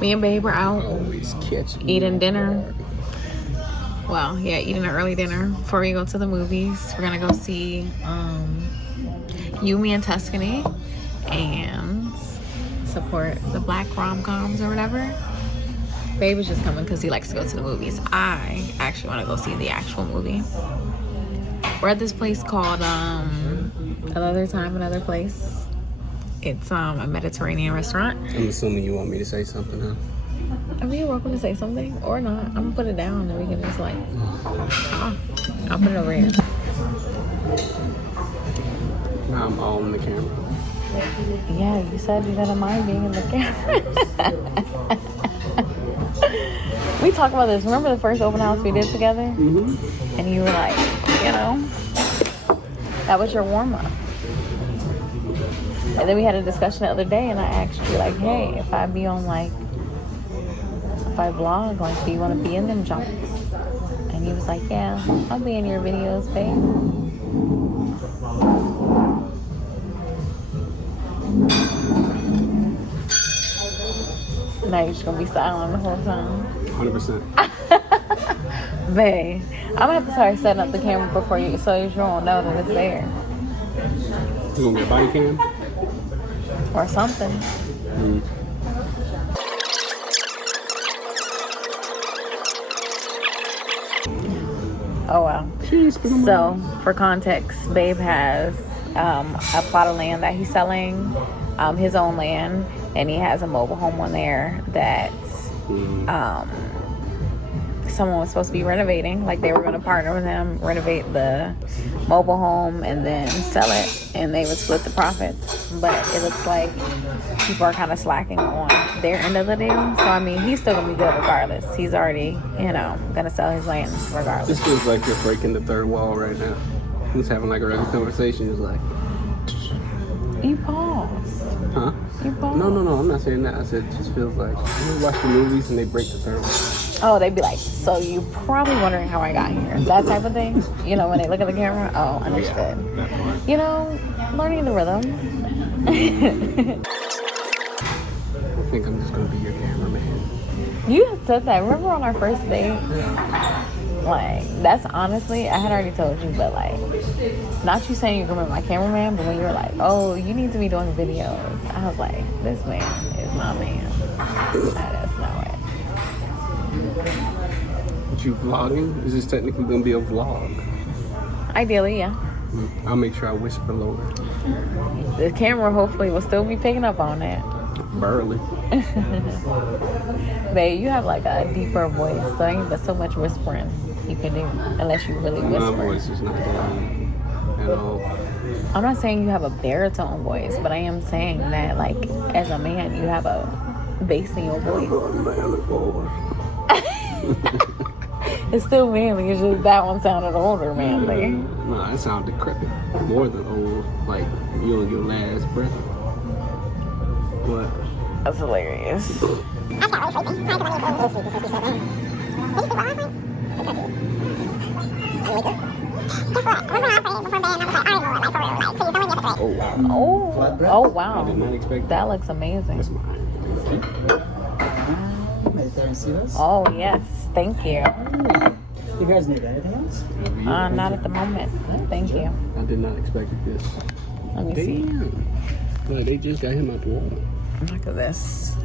Me and Babe were out Always eating dinner. Well, yeah, eating an early dinner before we go to the movies. We're gonna go see Yumi and Tuscany and support the black rom-coms or whatever. Babe is just coming because he likes to go to the movies. I actually want to go see the actual movie. We're at this place called Another Time, Another Place. It's a Mediterranean restaurant. I'm assuming you want me to say something, huh? I mean, you're welcome to say something or not. I'm gonna put it down and we can just like, I'll put it over here. Now I'm all in the camera. Yeah, you said you didn't mind being in the camera. We talked about this. Remember the first open house we did together? Mm-hmm. And you were like, you know, that was your warm-up. And then we had a discussion the other day and I asked you like, hey, if I vlog, like, do you want to be in them joints? And he was like, yeah, I'll be in your videos, babe. Now you're just gonna be silent the whole time. 100%. Babe, I'm gonna have to start setting up the camera before you, so you won't know that it's there. You want me a body cam? Or something. Mm. Oh wow. So for context, Babe has a plot of land that he's selling, his own land, and he has a mobile home on there that someone was supposed to be renovating. Like, they were going to partner with him, renovate the mobile home and then sell it, and they would split the profits. But it looks like people are kind of slacking on their end of the deal. So I mean, he's still gonna be good regardless. He's already, gonna sell his land regardless. This feels like you're breaking the third wall right now. He's having like a regular conversation. It's like, you paused. huh? You paused. No, I'm not saying that. I said it just feels like you watch the movies and they break the third wall. Oh, they'd be like, so you probably wondering how I got here. That type of thing. When they look at the camera. Oh, understood. Yeah, Learning the rhythm. I think I'm just gonna be your cameraman. You had said that. Remember on our first date? Like, that's honestly, I had already told you, but like, not you saying you're gonna be my cameraman, but when you were like, oh, you need to be doing videos, I was like, this man is my man. That's not right. What, you vlogging? Is this technically gonna be a vlog? Ideally, yeah. I'll make sure I whisper lower. The camera hopefully will still be picking up on it. Barely. Babe, you have like a deeper voice, so ain't but so much whispering you can do, unless you really whisper. My voice is not going at all. I'm not saying you have a baritone voice, but I am saying that, like, as a man, you have a bass in your voice. It's still manly, it's just that one sounded older manly. No, I sound decrepit. More than old. Like, you on your last breath. What? That's hilarious. Oh, wow. Oh wow. I did not expect that. Looks amazing. That's mine. Oh yes, thank you. You guys need anything else? Not at the moment. Thank you. I did not expect this. Let me see. Well, they just got him out the water. Look at this.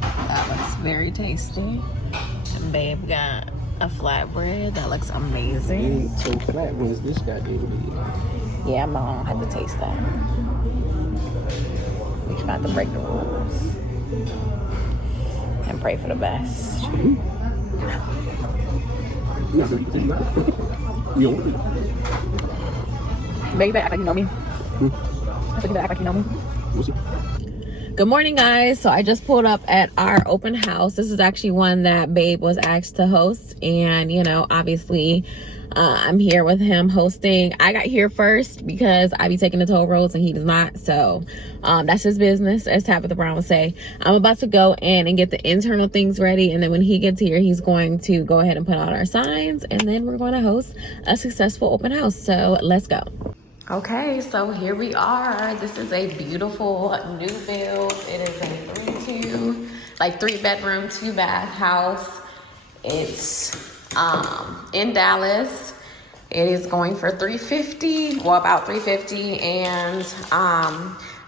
That looks very tasty. And Babe got a flatbread that looks amazing. Ain't so flat when it's this goddamn big. Yeah, I'm gonna have to taste that. We try not to break the rules and pray for the best. No, it's not. You want it? Babe, act like you know me. Act like you know me. What's it? Good morning, guys. So I just pulled up at our open house. This is actually one that Babe was asked to host, and obviously I'm here with him hosting. I got here first because I be taking the toll roads and he does not, so that's his business, as Tabitha Brown would say. I'm about to go in and get the internal things ready, and then when he gets here, he's going to go ahead and put out our signs, and then we're going to host a successful open house. So let's go. Okay, so here we are. This is a beautiful new build. It is a 3-2 like 3-bedroom, 2-bath house. It's in Dallas. It is going for $350, well, about $350, and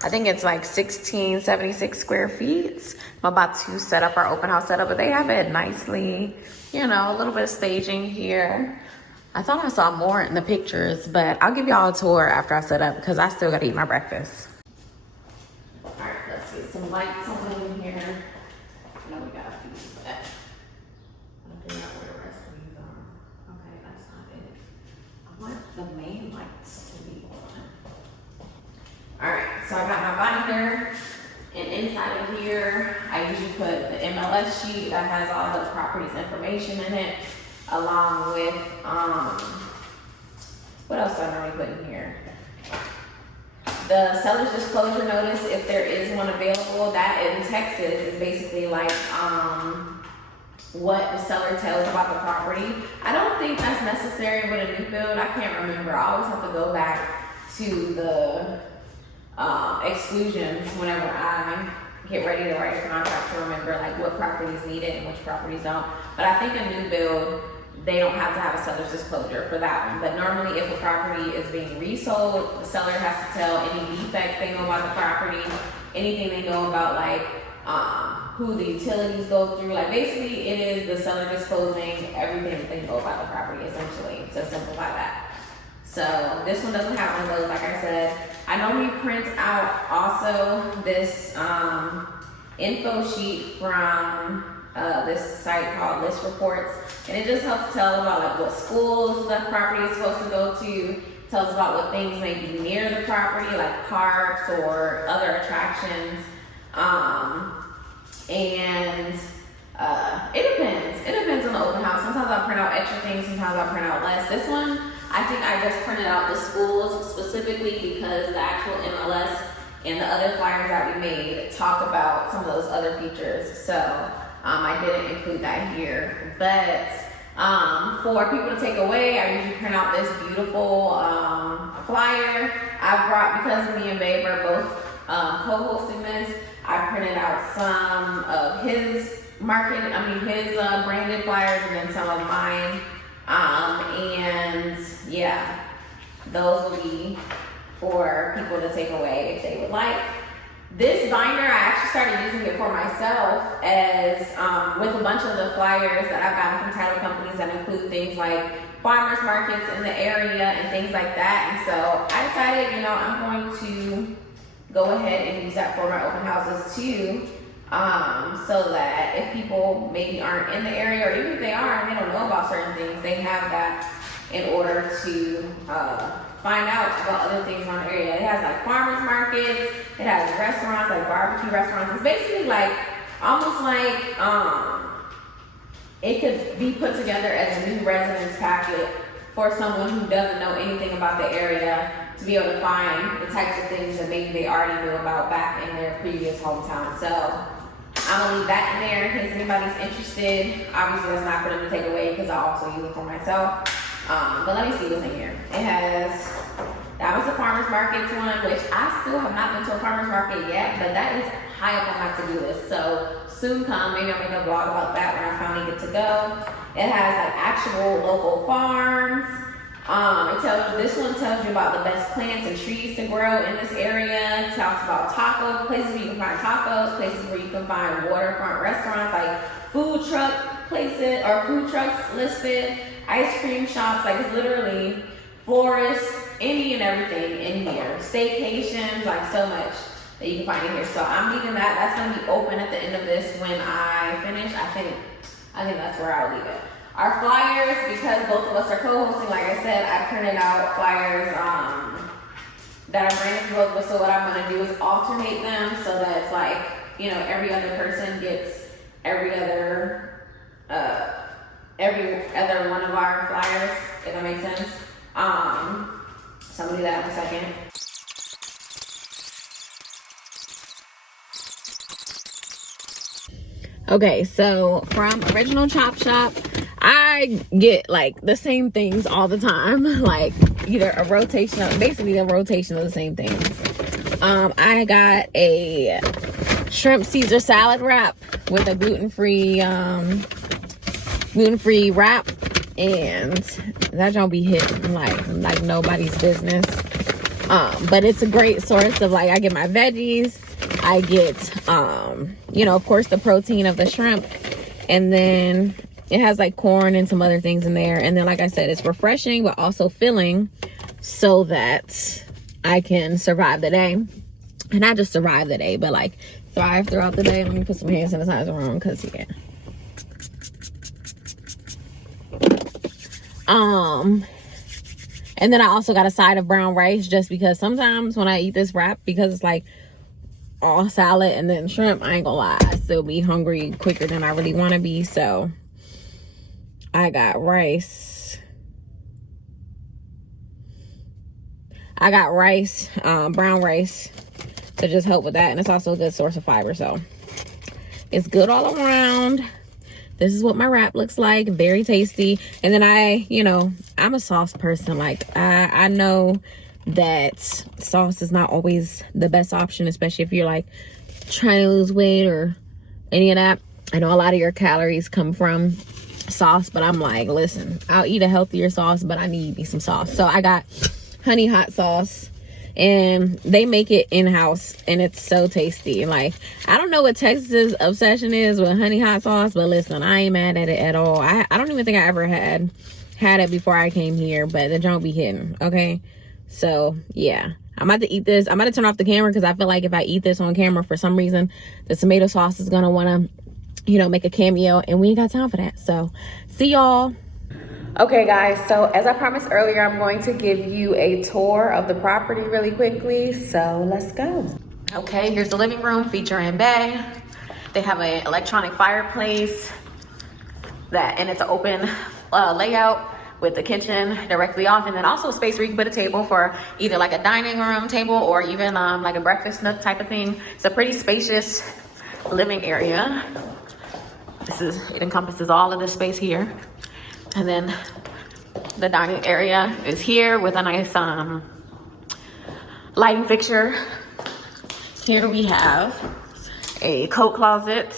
I think it's like 1676 square feet. I'm about to set up our open house setup, but they have it nicely, you know, a little bit of staging here. I thought I saw more in the pictures, but I'll give y'all a tour after I set up because I still gotta eat my breakfast. All right, let's get some lights on in here. I know we got a few, but I'll figure out where the rest of these are. Okay, that's not it. I want the main lights to be on. All right, so I got my binder, and inside of here, I usually put the MLS sheet that has all the property's information in it, along with, what else do I normally put in here? The seller's disclosure notice, if there is one available. That in Texas is basically like, what the seller tells about the property. I don't think that's necessary with a new build. I can't remember. I always have to go back to the exclusions whenever I get ready to write a contract to remember like what properties need it and which properties don't. But I think a new build, they don't have to have a seller's disclosure for that one. But normally if a property is being resold, the seller has to tell any defects they know about the property, anything they know about like who the utilities go through. Like basically it is the seller disclosing everything they know about the property essentially, to simplify that. So this one doesn't have one of those, like I said. I normally print out also this info sheet from this site called List Reports, and it just helps tell about like what schools the property is supposed to go to, tells about what things may be near the property, like parks or other attractions, and it depends on the open house. Sometimes I'll print out extra things, sometimes I'll print out less. This one, I think I just printed out the schools specifically because the actual MLS and the other flyers that we made talk about some of those other features. So I didn't include that here. But for people to take away, I usually print out this beautiful flyer. I brought, because me and Babe are both co-hosting this, I printed out some of his his branded flyers and then some of mine. And yeah, those will be for people to take away if they would like. This binder, I actually started using it for myself as with a bunch of the flyers that I've gotten from title companies that include things like farmers markets in the area and things like that. And so I decided, you know, I'm going to go ahead and use that for my open houses too. So that if people maybe aren't in the area, or even if they are and they don't know about certain things, they have that in order to find out about other things around the area. It has like farmers markets, it has restaurants, like barbecue restaurants. It's basically like, almost like it could be put together as a new residence packet for someone who doesn't know anything about the area, to be able to find the types of things that maybe they already knew about back in their previous hometown. So I'm gonna leave that in there in case anybody's interested. Obviously that's not for them to take away because I also use it for myself. But let me see what's in here. It has, that was the farmers markets one, which I still have not been to a farmers market yet, but that is high up on my to-do list. So soon come, maybe I'll make a vlog about that when I finally get to go. It has like actual local farms. This one tells you about the best plants and trees to grow in this area. It talks about taco places where you can find tacos, places where you can find waterfront restaurants, like food truck places or food trucks listed, ice cream shops, like it's literally florists, any and everything in here. Staycations, like so much that you can find in here. So I'm leaving that. That's gonna be open at the end of this when I finish. I think that's where I'll leave it. Our flyers, because both of us are co-hosting, like I said, I printed out flyers that are branded for both of us. So what I'm gonna do is alternate them so that it's like, you know, every other person gets every other one of our flyers, if that makes sense. So I'm gonna do that in a second. Okay, so from Original Chop Shop, I get like the same things all the time, like either a rotation of, basically a rotation of the same things. I got a shrimp Caesar salad wrap with a gluten-free wrap, and that don't be hitting like nobody's business. But it's a great source of, like, I get my veggies, I get you know, of course, the protein of the shrimp, and then it has like corn and some other things in there. And then, like I said, it's refreshing but also filling, so that I can survive the day. And not just survive the day, but like thrive throughout the day. Let me put some hand sanitizer on, because yeah. And then I also got a side of brown rice, just because sometimes when I eat this wrap, because it's like all salad and then shrimp, I ain't gonna lie, I still be hungry quicker than I really want to be. So I got rice. Brown rice, to just help with that. And it's also a good source of fiber, so it's good all around. This is what my wrap looks like. Very tasty. And then you know, I'm a sauce person. Like, I know that sauce is not always the best option, especially if you're like trying to lose weight or any of that. I know a lot of your calories come from sauce, but I'm like, listen, I'll eat a healthier sauce, but I need me some sauce. So I got honey hot sauce, and they make it in-house, and it's so tasty. Like, I don't know what Texas' obsession is with honey hot sauce, but listen, I ain't mad at it at all. I don't even think I ever had it before I came here, but the junk be hitting, okay? So yeah, I'm about to eat this. I'm about to turn off the camera, because I feel like if I eat this on camera, for some reason the tomato sauce is gonna want to, you know, make a cameo, and we ain't got time for that. So see y'all. Okay guys, so as I promised earlier, I'm going to give you a tour of the property really quickly, so let's go. Okay, here's the living room featuring bed. They have an electronic fireplace, and it's an open layout with the kitchen directly off, and then also space where you can put a table for either like a dining room table or even like a breakfast nook type of thing. It's a pretty spacious living area. It encompasses all of this space here. And then the dining area is here with a nice lighting fixture. Here we have a coat closet.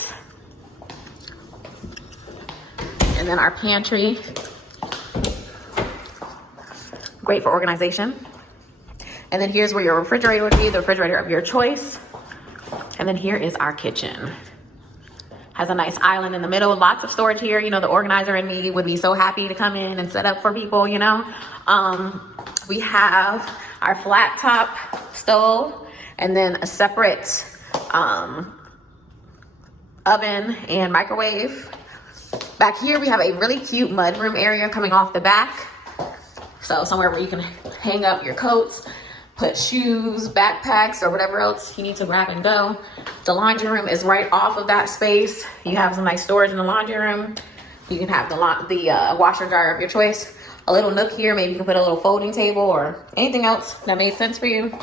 And then our pantry. Great for organization. And then here's where your refrigerator would be, the refrigerator of your choice. And then here is our kitchen. Has a nice island in the middle, lots of storage here. You know, the organizer in me would be so happy to come in and set up for people, you know. We have our flat top stove, and then a separate oven and microwave. Back here we have a really cute mudroom area coming off the back. So somewhere where you can hang up your coats, put shoes, backpacks, or whatever else you need to grab and go. The laundry room is right off of that space. You have some nice storage in the laundry room. You can have the washer dryer of your choice. A little nook here, maybe you can put a little folding table or anything else that made sense for you.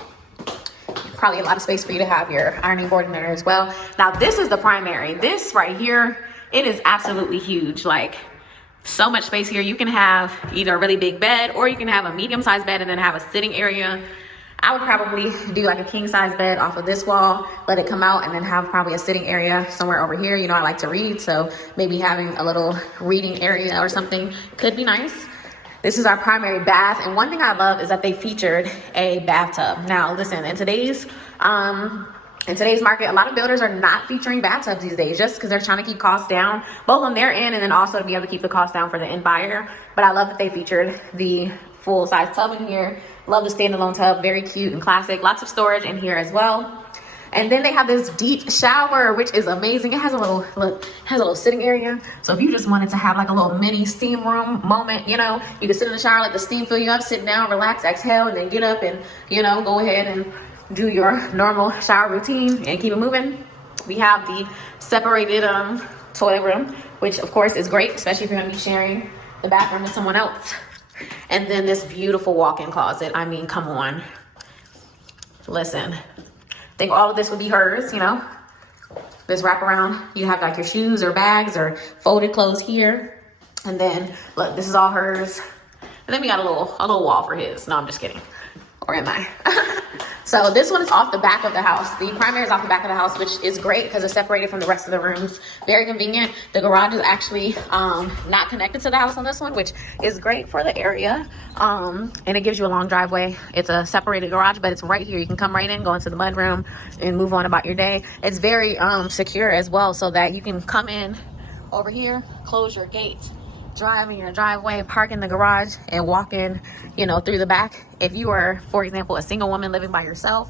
Probably a lot of space for you to have your ironing board in there as well. Now this is the primary. This right here, it is absolutely huge. Like, so much space here. You can have either a really big bed, or you can have a medium-sized bed and then have a sitting area. I would probably do like a king-size bed off of this wall, let it come out, and then have probably a sitting area somewhere over here. You know, I like to read, so maybe having a little reading area or something could be nice. This is our primary bath, and one thing I love is that they featured a bathtub. Now, listen, in today's market, a lot of builders are not featuring bathtubs these days, just because they're trying to keep costs down, both on their end and then also to be able to keep the cost down for the end buyer. But I love that they featured the full-size tub in here. Love the standalone tub, very cute and classic. Lots of storage in here as well. And then they have this deep shower, which is amazing. It has a little sitting area. So if you just wanted to have like a little mini steam room moment, you know, you can sit in the shower, let the steam fill you up, sit down, relax, exhale, and then get up and, you know, go ahead and do your normal shower routine and keep it moving. We have the separated toilet room, which of course is great, especially if you're gonna be sharing the bathroom with someone else. And then this beautiful walk-in closet. I mean, come on. Listen, I think all of this would be hers, you know. This wraparound, you have like your shoes or bags or folded clothes here. And then look, this is all hers. And then we got a little wall for his. No, I'm just kidding. Or am I? So this one is off the back of the house. The primary is off the back of the house, which is great because it's separated from the rest of the rooms. Very convenient. The garage is actually not connected to the house on this one, which is great for the area. And it gives you a long driveway. It's a separated garage, but it's right here. You can come right in, go into the mudroom, and move on about your day. It's very secure as well, so that you can come in over here, close your gate, drive in your driveway, park in the garage, and walk in, you know, through the back. If you are, for example, a single woman living by yourself,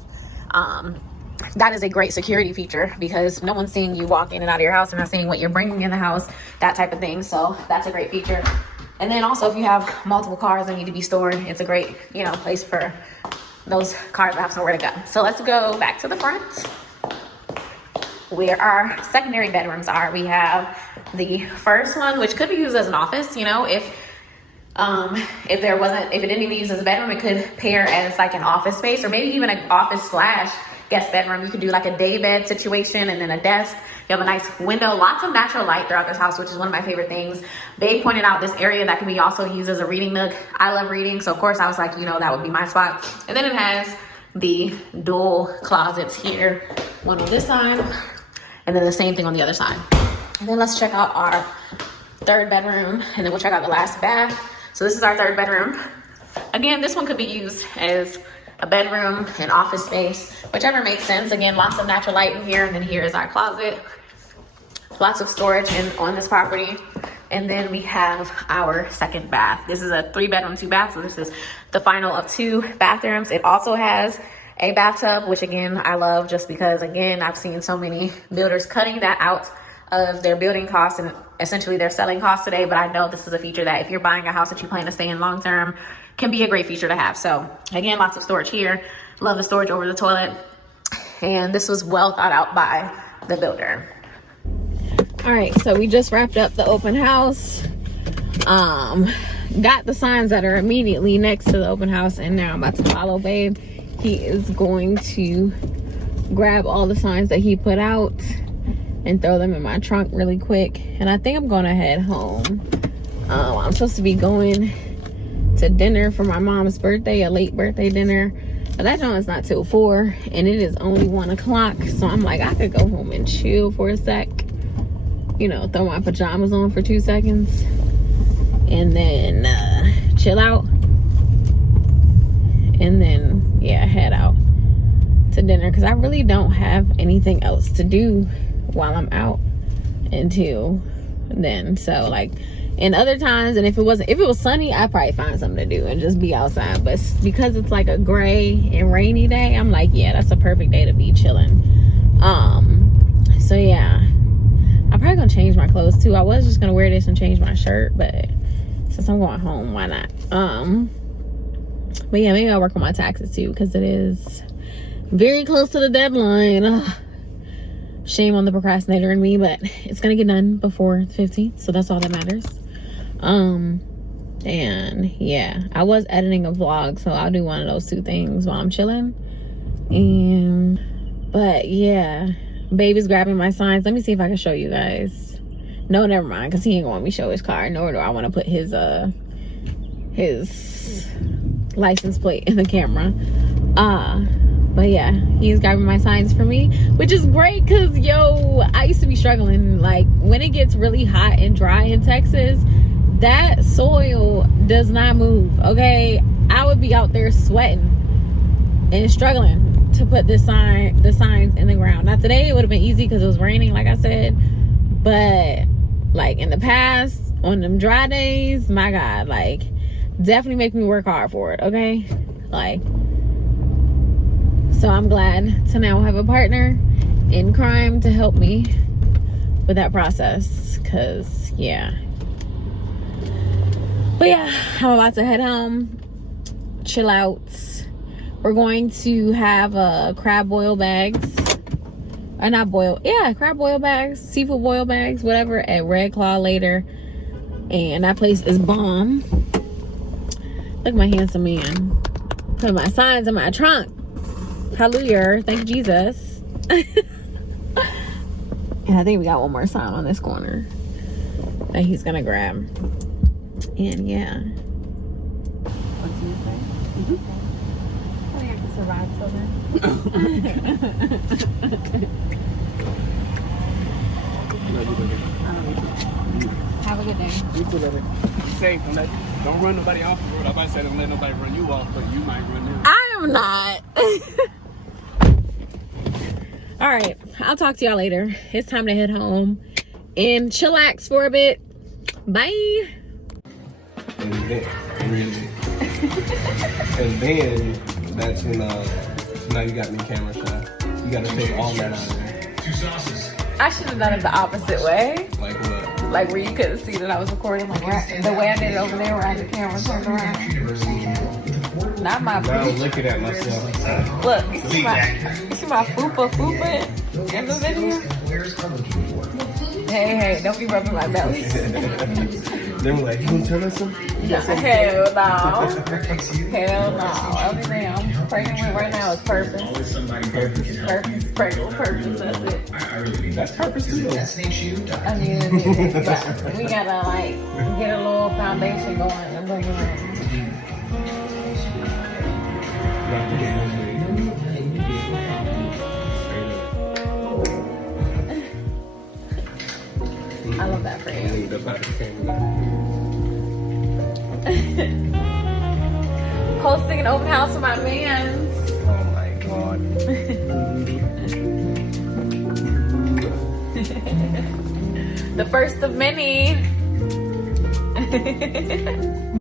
that is a great security feature because no one's seeing you walk in and out of your house. They're not seeing what you're bringing in the house, that type of thing. So that's a great feature. And then also, if you have multiple cars that need to be stored, it's a great, you know, place for those cars that have somewhere to go. So let's go back to the front where our secondary bedrooms are. We have the first one, which could be used as an office, you know, if it didn't even use as a bedroom, it could pair as like an office space, or maybe even an office / guest bedroom. You could do like a day bed situation and then a desk. You have a nice window, lots of natural light throughout this house, which is one of my favorite things. Babe pointed out this area that can be also used as a reading nook. I love reading, so of course I was like, you know, that would be my spot. And then it has the dual closets here, one on this side, and then the same thing on the other side. And then let's check out our third bedroom, and then we'll check out the last bath. So this is our third bedroom. Again, this one could be used as a bedroom, an office space, whichever makes sense. Again, lots of natural light in here, and then here is our closet. Lots of storage on this property. And then we have our second bath. This is a 3-bedroom, 2-bath, so this is the final of 2 bathrooms. It also has a bathtub, which again, I love just because, again, I've seen so many builders cutting that out of their building costs and essentially their selling costs today. But I know this is a feature that if you're buying a house that you plan to stay in long term, can be a great feature to have. So again, lots of storage here. Love the storage over the toilet. And this was well thought out by the builder. All right, so we just wrapped up the open house. Got the signs that are immediately next to the open house, and now I'm about to follow Babe. He is going to grab all the signs that he put out and throw them in my trunk really quick. And I think I'm gonna head home. I'm supposed to be going to dinner for my mom's birthday, a late birthday dinner. But that joint is not till 4, and it is only 1 o'clock. So I'm like, I could go home and chill for a sec. You know, throw my pajamas on for 2 seconds. And then chill out. And then, yeah, head out to dinner. Because I really don't have anything else to do while I'm out until then. So like in other times, and if it was sunny, I'd probably find something to do and just be outside. But because it's like a gray and rainy day, I'm like, yeah, that's a perfect day to be chilling. So yeah, I'm probably gonna change my clothes too. I was just gonna wear this and change my shirt, but since I'm going home, why not? But yeah, maybe I'll work on my taxes too, because it is very close to the deadline. Ugh. Shame on the procrastinator in me, but it's gonna get done before the 15th, so that's all that matters. And yeah, I was editing a vlog, so I'll do one of those 2 things while I'm chilling. But yeah, Baby's grabbing my signs. Let me see if I can show you guys. No, never mind, because he ain't gonna want me to show his car, nor do I want to put his license plate in the camera. But yeah, he's grabbing my signs for me, which is great because, yo, I used to be struggling. Like, when it gets really hot and dry in Texas, that soil does not move, okay? I would be out there sweating and struggling to put the signs in the ground. Now, today it would have been easy because it was raining, like I said. But, like, in the past, on them dry days, my God, like, definitely make me work hard for it, okay? Like, so I'm glad to now have a partner in crime to help me with that process, because yeah. But yeah, I'm about to head home, chill out. We're going to have crab boil bags, or not boil, yeah, crab boil bags, seafood boil bags, whatever, at Red Claw later. And that place is bomb. Look at my handsome man. Put my signs in my trunk. Hallelujah. Thank you, Jesus. And I think we got one more sign on this corner that he's gonna grab. And yeah. What's he say? survive till then. Have a good day. You too, baby. Be safe. Don't run nobody off the road. I'm about to say don't let nobody run you off, but you might run them. I am not. All right, I'll talk to y'all later. It's time to head home and chillax for a bit. Bye. And then, really. And then, that's when, now you got me camera shy. You gotta take all that out of there. I should have done it the opposite way. Like what? Like where you couldn't see that I was recording. Like the way I did it over there where I had the camera turned around. Not my Now I'm looking at myself. Look, you see my fupa in the video? Hey, don't be rubbing my belly. Then we're like, you gonna tell us something? Hell no. Hell no. Only thing I'm pregnant with right now is purpose. Purpose, that's it. That's purpose too. I mean, we gotta like get a little foundation going and bring it in. I love that for you. Hosting an open house for my man. Oh my God. The first of many.